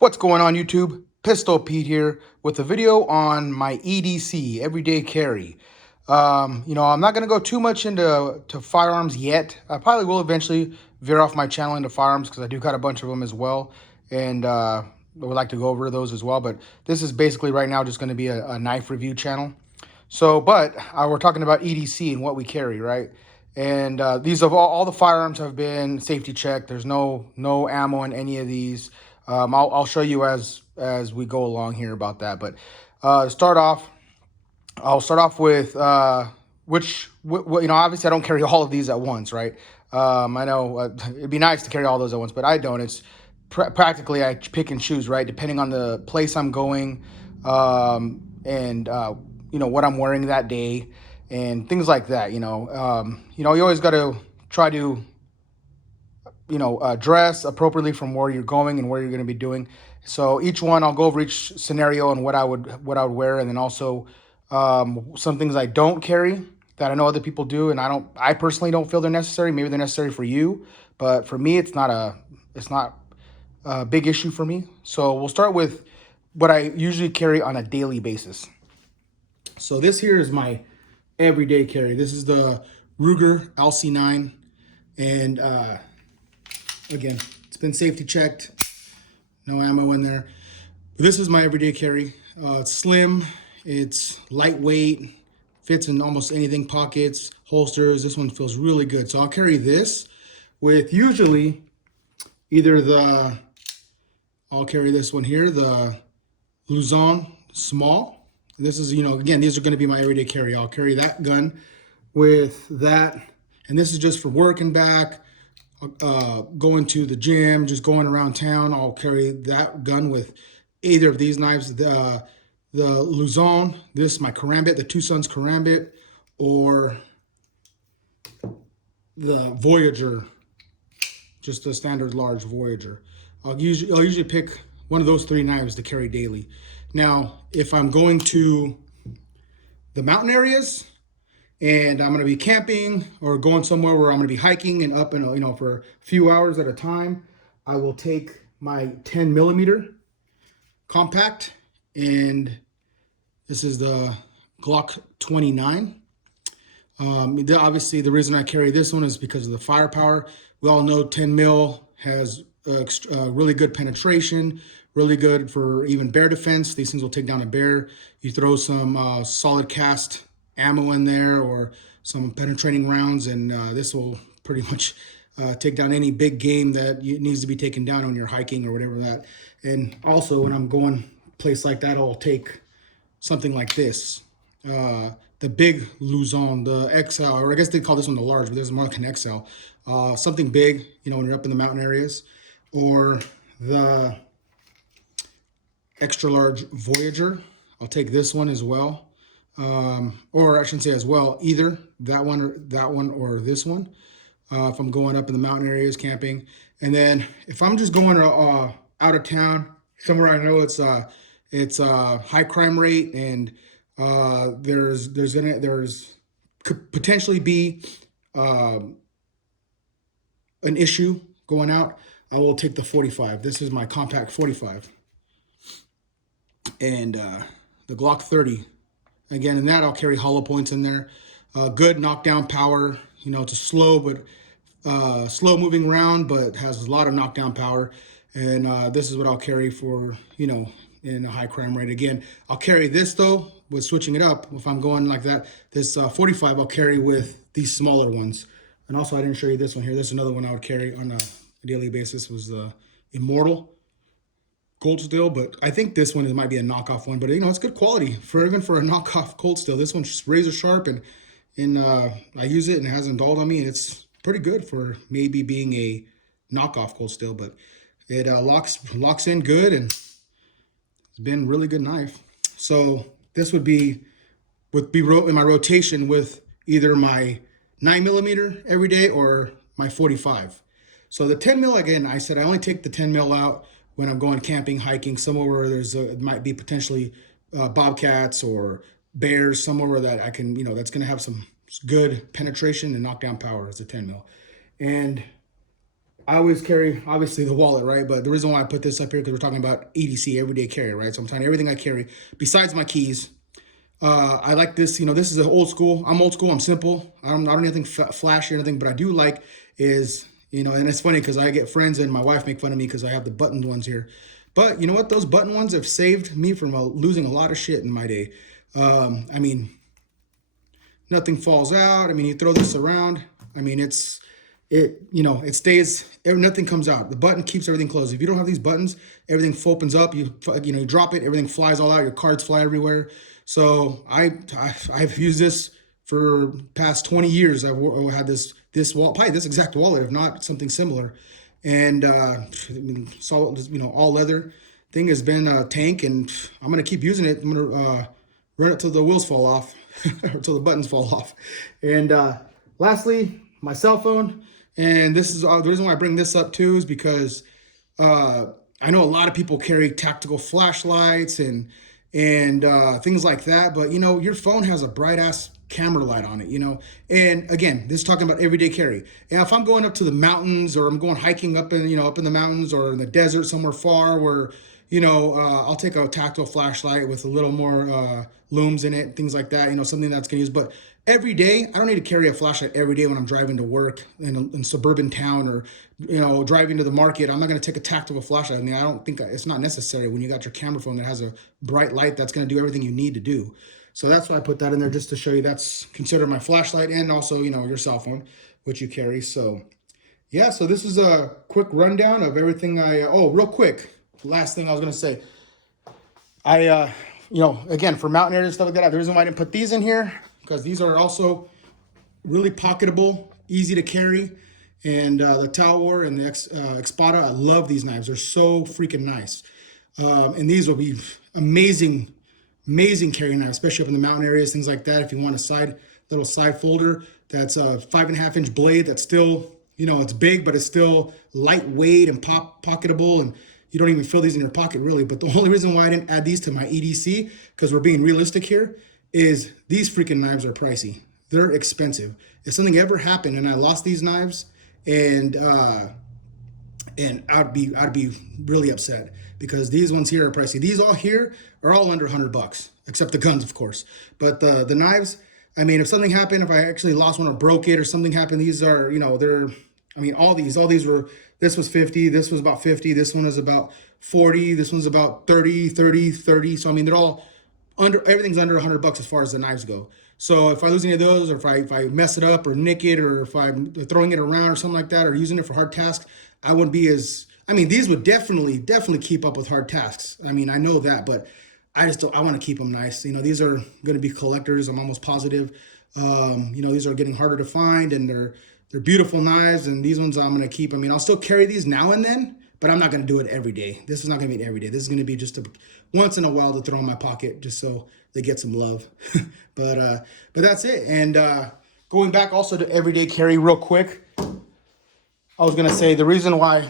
What's going on YouTube? Pistol Pete here with a video on my EDC, everyday carry. I'm not going to go too much into firearms yet. I probably will eventually veer off my channel into firearms because I do got a bunch of them as well. And I would like to go over those as well. But this is basically right now just going to be a knife review channel. But we're talking about EDC and what we carry, right? And these of all the firearms have been safety checked. There's no ammo in any of these. I'll show you as we go along here about that. But start off, I'll start off with obviously I don't carry all of these at once, right? I know it'd be nice to carry all those at once, but I don't. It's practically I pick and choose, right? Depending on the place I'm going, and what I'm wearing that day, and things like that. You always got to try to dress appropriately from where you're going and where you're going to be doing. So each one, I'll go over each scenario and what I would wear, and then also some things I don't carry that I know other people do, and I personally don't feel they're necessary. Maybe they're necessary for you, but for me, it's not a big issue for me. So we'll start with what I usually carry on a daily basis. So this here is my everyday carry. This is the Ruger LC9, and again, it's been safety checked, no ammo in there. But this is my everyday carry. It's slim, it's lightweight, fits in almost anything, pockets, holsters. This one feels really good. So I'll carry this with usually I'll carry this one here, the Luzon Small. This is, again, these are going to be my everyday carry. I'll carry that gun with that. And this is just for work and back, going to the gym, just going around town. I'll carry that gun with either of these knives, the Luzon, this my Karambit, the Two Sons Karambit, or the Voyager, just the standard large Voyager. I'll usually pick one of those three knives to carry daily. Now, if I'm going to the mountain areas and I'm going to be camping or going somewhere where I'm going to be hiking and up and for a few hours at a time, I will take my 10 millimeter compact, and this is the Glock 29. Obviously, the reason I carry this one is because of the firepower. We all know 10 mil has really good penetration, really good for even bear defense. These things will take down a bear. You throw some solid cast ammo in there or some penetrating rounds, and this will pretty much take down any big game that needs to be taken down when you're hiking or whatever that. And also, when I'm going a place like that, I'll take something like this. The big Luzon, the XL, or I guess they call this one the large, but there's more like an XL. Something big, when you're up in the mountain areas, or the extra large Voyager. I'll take this one as well. Or I shouldn't say as well, either that one or this one. If I'm going up in the mountain areas camping. And then if I'm just going out of town, somewhere I know it's high crime rate, and could potentially be an issue going out, I will take the 45. This is my compact 45. And the Glock 30. Again, in that I'll carry hollow points in there. Good knockdown power. It's a slow moving round, but has a lot of knockdown power. And this is what I'll carry for, in a high crime rate. Again, I'll carry this though, with switching it up. If I'm going like that, this 45 I'll carry with these smaller ones. And also, I didn't show you this one here. This is another one I would carry on a daily basis, was the Immortal Cold Steel, but I think this one might be a knockoff one. But it's good quality even for a knockoff Cold Steel. This one's razor sharp, and I use it and it hasn't dulled on me. It's pretty good for maybe being a knockoff Cold Steel, but it locks in good, and it's been a really good knife. So this would be in my rotation with either my 9 millimeter every day or my 45. So the 10 mil, again, I said I only take the 10 mil out when I'm going camping, hiking, somewhere where it might be potentially bobcats or bears, somewhere where that I can, that's going to have some good penetration and knockdown power as a 10 mil. And I always carry, obviously, the wallet, right? But the reason why I put this up here, because we're talking about EDC, everyday carry, right? So I'm telling you everything I carry, besides my keys. I like this, this is an old school. I'm old school, I'm simple. I don't need anything flashy or anything, but I do like is, and it's funny because I get friends and my wife make fun of me because I have the buttoned ones here. But you know what? Those button ones have saved me from losing a lot of shit in my day. I mean, nothing falls out. I mean, you throw this around. I mean, it stays, nothing comes out. The button keeps everything closed. If you don't have these buttons, everything opens up. You drop it, everything flies all out. Your cards fly everywhere. So I've used this for past 20 years. I've had this wallet, probably this exact wallet, if not something similar. And solid, all leather thing has been a tank, and I'm gonna keep using it. I'm gonna run it till the wheels fall off, or till the buttons fall off. And lastly, my cell phone. And this is the reason why I bring this up too, is because I know a lot of people carry tactical flashlights and things like that, but your phone has a bright ass camera light on it, and again, this is talking about everyday carry. And if I'm going up to the mountains, or I'm going hiking up in the mountains, or in the desert somewhere far where I'll take a tactile flashlight with a little more looms in it, things like that, something that's gonna use. But every day, I don't need to carry a flashlight every day when I'm driving to work in suburban town, or driving to the market. I'm not going to take a tactical flashlight. I mean, I don't think it's not necessary when you got your camera phone that has a bright light that's going to do everything you need to do. So that's why I put that in there, just to show you that's considered my flashlight, and also your cell phone, which you carry. So yeah, so this is a quick rundown of everything real quick, last thing I was going to say. Again, for mountain areas and stuff like that, the reason why I didn't put these in here, because these are also really pocketable, easy to carry. And the Talwar and the Espada, I love these knives. They're so freaking nice. And these will be amazing carry knives, especially up in the mountain areas, things like that. If you want a little side folder, that's a 5.5 inch blade that's still, it's big, but it's still lightweight and pocketable, and you don't even feel these in your pocket really. But the only reason why I didn't add these to my EDC, because we're being realistic here, is these freaking knives are pricey. They're expensive. If something ever happened and I lost these knives, and I'd be really upset, because these ones here are pricey. These all here are all under $100, except the guns, of course. But the knives, I mean, if something happened, if I actually lost one or broke it or something happened, these are, all these were, this was 50, this was about 50, this one was about 40, this one's about 30. So I mean, they're all everything's under $100 as far as the knives go. So if I lose any of those, or if I mess it up or nick it, or if I'm throwing it around or something like that, or using it for hard tasks, I wouldn't be these would definitely keep up with hard tasks. I mean, I know that, but I want to keep them nice. These are going to be collectors. I'm almost positive. These are getting harder to find, and they're beautiful knives, and these ones I'm going to keep. I mean, I'll still carry these now and then, but I'm not going to do it every day. This is not going to be every day. This is going to be just once in a while to throw in my pocket, just so they get some love. but that's it. And going back also to everyday carry real quick, I was going to say the reason why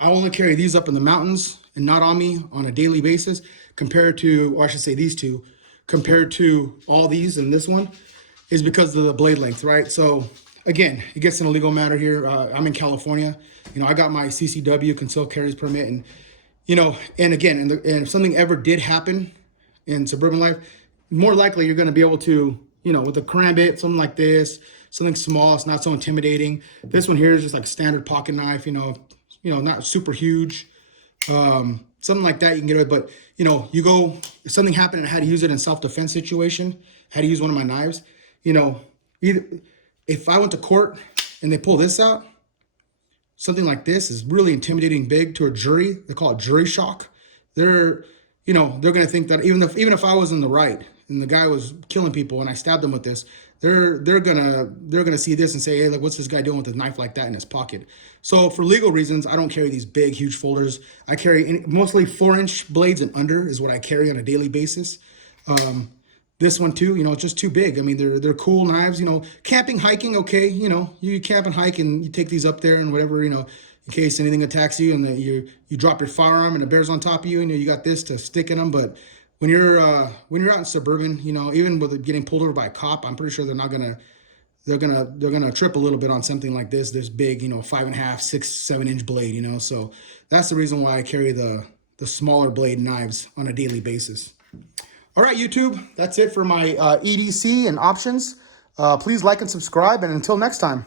I only carry these up in the mountains and not on me on a daily basis, compared to, or I should say these two, compared to all these and this one, is because of the blade length, right? So again, it gets in a legal matter here. I'm in California. I got my CCW, concealed carries permit, and and again, and if something ever did happen in suburban life, more likely you're going to be able to, with a karambit, something like this, something small, it's not so intimidating. This one here is just like a standard pocket knife, not super huge. Something like that you can get away, but if something happened and I had to use it in self-defense situation, had to use one of my knives, either if I went to court and they pull this out, something like this is really intimidating big to a jury. They call it jury shock. They're going to think that even if I was in the right and the guy was killing people and I stabbed him with this, they're gonna see this and say, hey, look, what's this guy doing with a knife like that in his pocket? So for legal reasons, I don't carry these big, huge folders. I carry mostly 4-inch blades and under is what I carry on a daily basis. This one too, it's just too big. I mean, they're cool knives. Camping, hiking, okay. You camp and hike and you take these up there and whatever. In case anything attacks you and you drop your firearm and it bears on top of you, you got this to stick in them. But when you're out in suburban, even with it getting pulled over by a cop, I'm pretty sure they're not gonna they're gonna trip a little bit on something like this big, 5.5, 6, 7 inch blade, So that's the reason why I carry the smaller blade knives on a daily basis. All right, YouTube, that's it for my EDC and options. Please like and subscribe, and until next time.